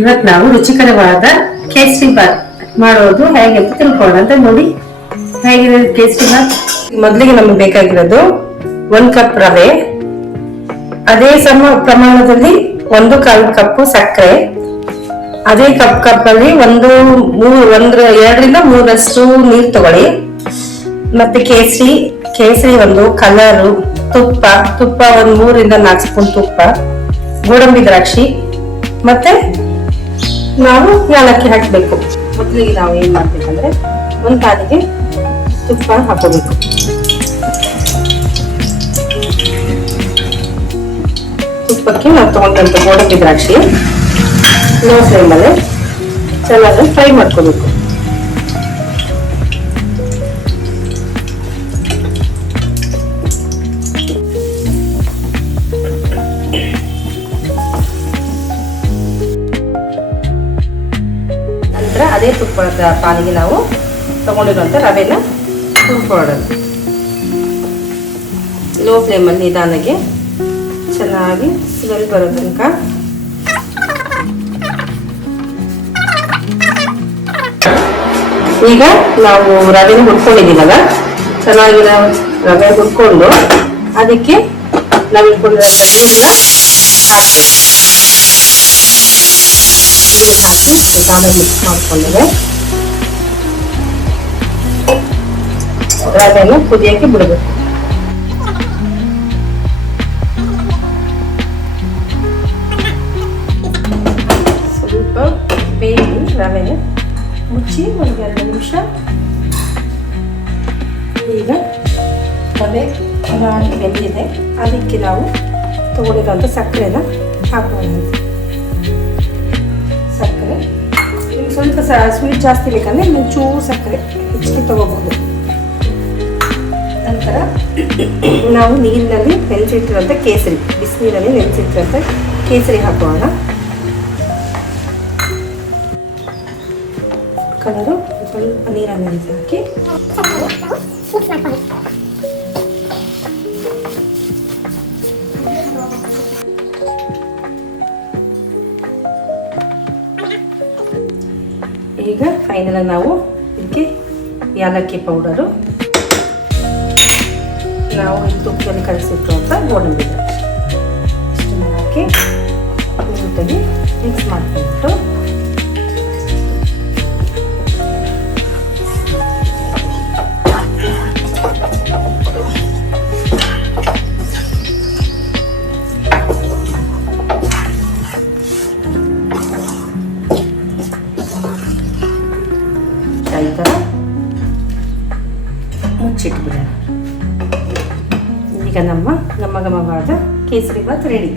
ಇವತ್ತು ನಾವು ರುಚಿಕರವಾದ ಕೇಸರಿ ಬಾತ್ ಮಾಡೋದು ಹೇಗೆ ಅಂತ ತಿಳ್ಕೊಳ್ಳೋಣ ಅಂತ ನೋಡಿ. ಹೇಗಿದೆ ಕೇಸರಿ ಬಾತ್? ಮೊದಲಿಗೆ ನಮ್ಗೆ ಬೇಕಾಗಿರೋದು 1 ಕಪ್ ರವೆ, ಅದೇ ಸಮ ಪ್ರಮಾಣದಲ್ಲಿ 1/4 ಕಪ್ ಸಕ್ಕರೆ, ಅದೇ ಕಪ್ ಅಲ್ಲಿ 2ರಿಂದ 3 ನೀರು ತಗೊಳ್ಳಿ. ಮತ್ತೆ ಕೇಸರಿ ಒಂದು ಕಲರು, ತುಪ್ಪ 3ರಿಂದ 4 ಸ್ಪೂನ್ ತುಪ್ಪ, ಗೋಡಂಬಿ ದ್ರಾಕ್ಷಿ, ಮತ್ತೆ ನಾವು ಯಾಲಕ್ಕಿ ಹಾಕಬೇಕು. ಮೊದಲಿಗೆ ನಾವು ಏನ್ ಮಾಡ್ಬೇಕಂದ್ರೆ ಒಂದು ಕಾಲಿಗೆ ತುಪ್ಪ ಹಾಕೋಬೇಕು. ತುಪ್ಪಕ್ಕೆ ನಾವು ತಗೊಂಡಂತ ಗೋಡಂಬಿ ದ್ರಾಕ್ಷಿ ಲೋ ಫ್ಲೇಮಲ್ಲಿ ಚೆನ್ನಾಗಿ ಫ್ರೈ ಮಾಡ್ಕೋಬೇಕು. ನಂತರ ಅದೇ ತುಪ್ಪದ ಪಾನಿಗೆ ನಾವು ತಗೊಂಡಿರುವಂತ ರವೆನ ಹುರ್ಕೊಳ್ಳೋಣ. ಲೋ ಫ್ಲೇಮಲ್ಲಿ ನಿಧಾನಕ್ಕೆ ಚೆನ್ನಾಗಿ ಸ್ಮೆಲ್ ಬರೋ ತನಕ ಈಗ ನಾವು ರವೆನ ಹುರ್ಕೊಂಡಿದ್ದೀವಲ್ಲ, ಚೆನ್ನಾಗಿ ನಾವು ರವೆ ಹುರ್ಕೊಂಡು ಅದಕ್ಕೆ ನಾವು ಇಟ್ಕೊಂಡಿರೋಂಥ ನೀರನ್ನ ಹಾಕಿ ನಿಧಾನ ಮಿಕ್ಸ್ ಮಾಡ್ಕೊಂಡಿದೆ. ರವೆನ ಕುದಿಯಕ್ಕೆ ಬಿಡಬೇಕು. ಸ್ವಲ್ಪ ಬೇಯಿಸಿ ರವೆನ ಮುಚ್ಚಿ 1-2 ನಿಮಿಷ. ಈಗ ರವೆ ಚೆನ್ನಾಗಿ ಬೆಂದಿದೆ, ಅದಕ್ಕೆ ನಾವು ತಗೊಂಡಿರುವಂಥ ಸಕ್ಕರೆನ ಹಾಕೋಣ. ಸಕ್ಕರೆ ನಿಮ್ಗೆ ಸ್ವಲ್ಪ ಸ್ವೀಟ್ ಜಾಸ್ತಿ ಬೇಕಂದ್ರೆ ನೀವು ಚೂರು ಸಕ್ಕರೆ ಹೆಚ್ಚಿಗೆ ತಗೋಬಹುದು. ನಂತರ ನಾವು ನೀರಿನಲ್ಲಿ ನೆನೆಸಿಟ್ಟಿರುವಂಥ ಕೇಸರಿ, ಬಿಸಿನೀರಲ್ಲಿ ನೆನೆಸಿಟ್ಟಿರುವಂಥ ಕೇಸರಿ ಹಾಕೋಣ. ಕಲರು ಸ್ವಲ್ಪ ನೀರನ್ನು ನೆನೆಸಿ ಹಾಕಿ ಈಗ ಫೈನಲ್ ನಾವು ಇದಕ್ಕೆ ಯಾಲಕ್ಕಿ ಪೌಡರು, ನಾವು ತುಪ್ಪದಲ್ಲಿ ಕಲಸಿಟ್ಟಿರುವಂಥ ಗೋಡಂಬಿ ಇಷ್ಟನ್ನು ಹಾಕಿ ನೀಟಾಗಿ ಮಿಕ್ಸ್ ಮಾಡಿಕೊಂಡು ಈ ಥರ ಮುಚ್ಚಿಟ್ಬಿಡೋಣ. ಈಗ ನಮ್ಮ ಘಮಘಮವಾದ ಕೇಸರಿ ಬಾತ್ ರೆಡಿ.